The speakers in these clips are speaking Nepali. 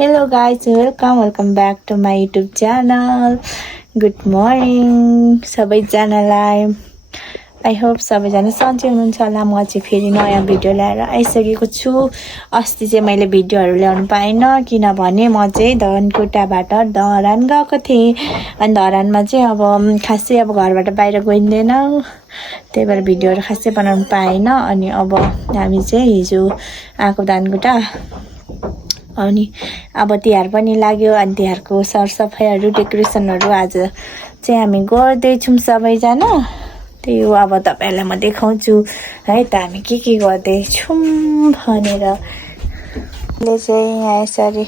Hello guys, welcome back to my YouTube channel. Good morning सबैजनालाई. I hope सबैजना सन्चै हुनुहुन्छ होला. म चाहिँ फेरि नयाँ भिडियो ल्याएर आइसकेको छु. अस्ति चाहिँ मैले भिडियोहरू ल्याउनु पाइनँ किनभने म चाहिँ धनकुटाबाट धरान गएको थिएँ. अनि धरानमा चाहिँ अब खासै अब घरबाट बाहिर गइँदैन. त्यही भएर भिडियोहरू खासै बनाउनु पाएन. अनि अब हामी चाहिँ हिजो आएको धनकुटा. अनि अब तिहार पनि लाग्यो. अनि तिहारको सरसफाइहरू डेकोरेसनहरू आज चाहिँ हामी गर्दैछौँ सबैजना. त्यही हो अब तपाईहरुलाई म देखाउँछु है त हामी के गर्दैछौँ भनेर. ले चाहिँ यहाँ यसरी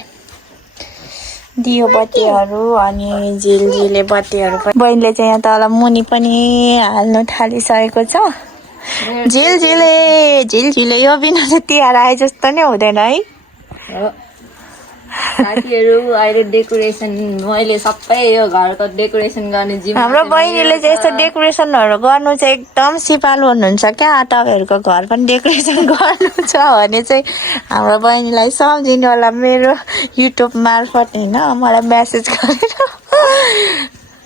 दियो बत्तीहरू अनि झिलझिले बत्तीहरू पनि बहिनीले चाहिँ यहाँ तल मुनि पनि हाल्न थालिसकेको छ. झिलझिले यो बिना चाहिँ तिहार आए जस्तो नै हुँदैन है. साथीहरु अहिले डेकोरेसन मैले सबै यो घरको डेकोरेसन गर्ने जिम्मा हाम्रो बहिनीले चाहिँ यस्तो डेकोरेसनहरू गर्नु चाहिँ एकदम सिपालु हुनुहुन्छ क्या. तपाईँहरूको घर पनि डेकोरेसन गर्नु छ भने चाहिँ हाम्रो बहिनीलाई सम्झिनु होला मेरो युट्युब मार्फत हैन मलाई मेसेज गरेर.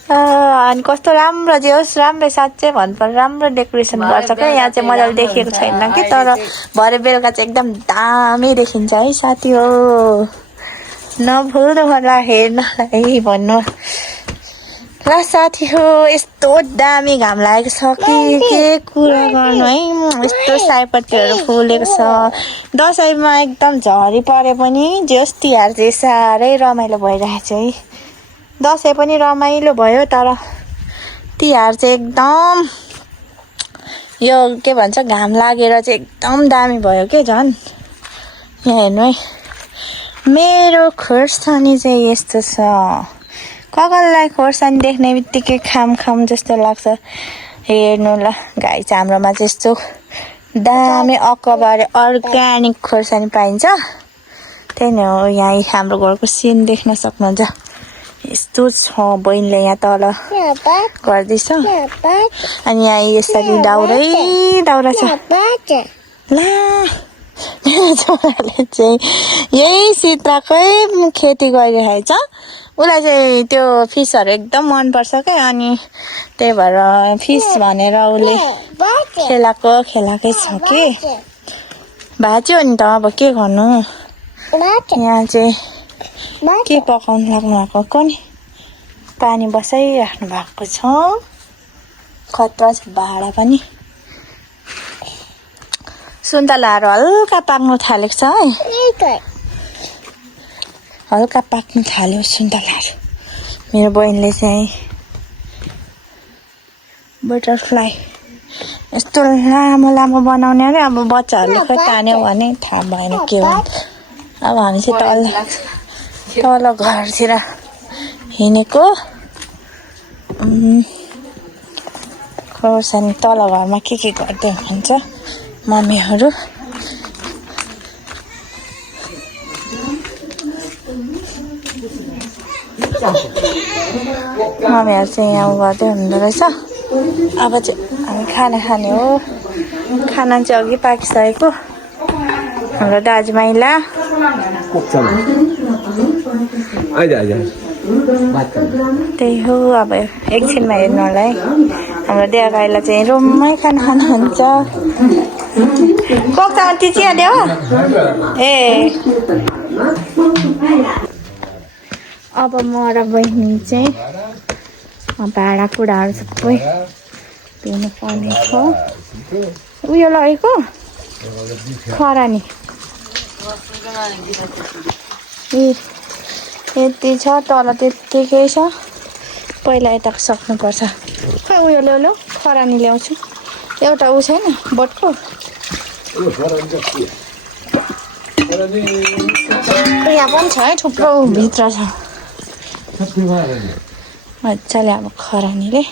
अनि कस्तो राम्रो जे होस् राम्रै साँच्चै भन्नुपर्छ राम्रो डेकोरेसन गर्छ क्या. यहाँ चाहिँ मजाले देखिएको छैन कि तर भरे बेलुका चाहिँ एकदम दामी देखिन्छ है साथी हो. नभुल्नु होला हेर्नलाई भन्नु ल साथी हो. यस्तो दामी घाम लागेको छ कि के कुरा गर्नु है. यस्तो सयपत्रीहरू फुलेको छ. दसैँमा एकदम झरी परे पनि जस तिहार चाहिँ साह्रै रमाइलो भइरहेछ है. दसैँ पनि रमाइलो भयो तर तिहार चाहिँ एकदम यो के भन्छ घाम लागेर चाहिँ एकदम दामी भयो के झन्. यहाँ हेर्नु है मेरो खोर्सानी चाहिँ यस्तो छ. ककललाई खोर्सानी देख्ने बित्तिकै खाम जस्तो लाग्छ. हेर्नु ल गाइस हाम्रोमा चाहिँ यस्तो दामी अकबारे अर्ग्यानिक खोर्सानी पाइन्छ. त्यही नै हो यहाँ हाम्रो घरको सिन देख्न सक्नुहुन्छ. यस्तो छ बहिनीले यहाँ तल गर्दैछ. अनि यहाँ यसरी दाउरा छ. ला मेरो छोराले चाहिँ यही सिताकै खेती गरिरहेछ. उसलाई चाहिँ त्यो फिसहरू एकदम मनपर्छ क्या. अनि त्यही भएर फिस भनेर उसले खेलाकै छ कि. भाँच्यो नि त अब के गर्नु. यहाँ चाहिँ के पकाउनु लाग्नु भएको कोनी पानी बसाइराख्नु भएको छ. खतरा छ भाडा पनि. सुन्तलाहरू हल्का पाक्नु थालेको छ है. हल्का पाक्नु थाल्यो सुन्तलाहरू. मेरो बहिनीले चाहिँ बटरफ्लाई यस्तो लामो बनाउने अरे. अब बच्चाहरूले खै तान्यो भने थाहा भएन के हो. अब हामी चाहिँ तल घरतिर हिँडेको. खोर्सानी तल घरमा के गर्दै हुनुहुन्छ मम्मीहरू. मम्मीहरू चाहिँ यहाँ गर्दै हुँदो रहेछ. अब चाहिँ हामी खाना खाने हो. खाना चाहिँ अघि पाकिसकेको. हाम्रो दाजुभाइला त्यही हो. अब एकछिनमा हेर्नु होला है. हाम्रो देवा गाईलाई चाहिँ रुममै खाना खानुहुन्छ. कोक्तामा तिचिया देवा ए. अब म र बहिनी चाहिँ भाँडाकुँडाहरू सबै धुनु पर्ने छ. उयो लगेको खरानी यति छ तल त्यत्तिकै छ. पहिला यताको सक्नुपर्छ. खै उयो ल्याउ खरानी ल्याउँछु. एउटा ऊ छैन बटको. यहाँ पनि छ है थुप्रो भित्र छ. मजाले अब खरानीले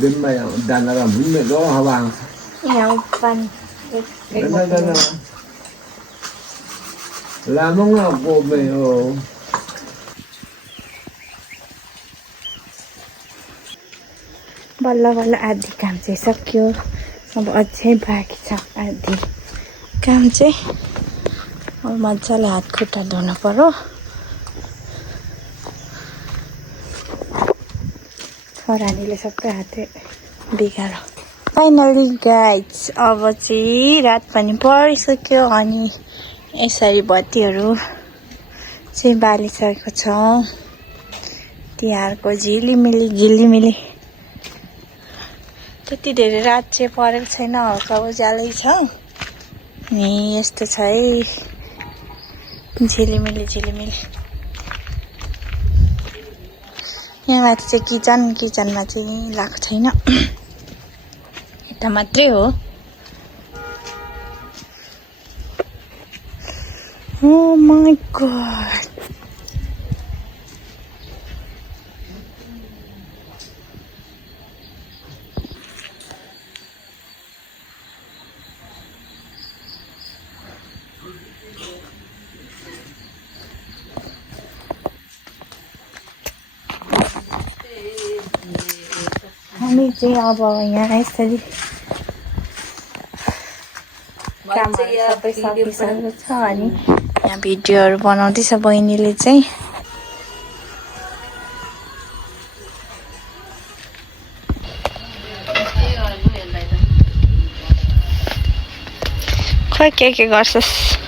Bên mày đàn là muốn mẹ đó hả vàng? Yang pan. Đó. Làm không nào cô mày बल्ल बल्ल आधी काम चाहिँ सक्यो अब अझै बाँकी छ आधी काम चाहिँ अब मजाले हात खुट्टा धुनु पर्यो छोरानीले सबै हातै बिगारो फाइनली गाइज अब चाहिँ रात पनि परिसक्यो अनि यसरी बत्तीहरू चाहिँ बालिसकेको छ तिहारको झिलिमिली झिलिमिली त्यति धेरै रात चाहिँ परेको छैन हल्का उज्यालै छ अनि यस्तो छ है झिलिमिली झिलिमिली यहाँ माथि चाहिँ किचनमा चाहिँ लगाएको छैन यता मात्रै हो Oh my god. हामी चाहिँ अब यहाँ यसरी कामहरू सबै सकिसकेको छ अनि यहाँ भिडियोहरू बनाउँदैछ बहिनीले चाहिँ खै के गर्छस्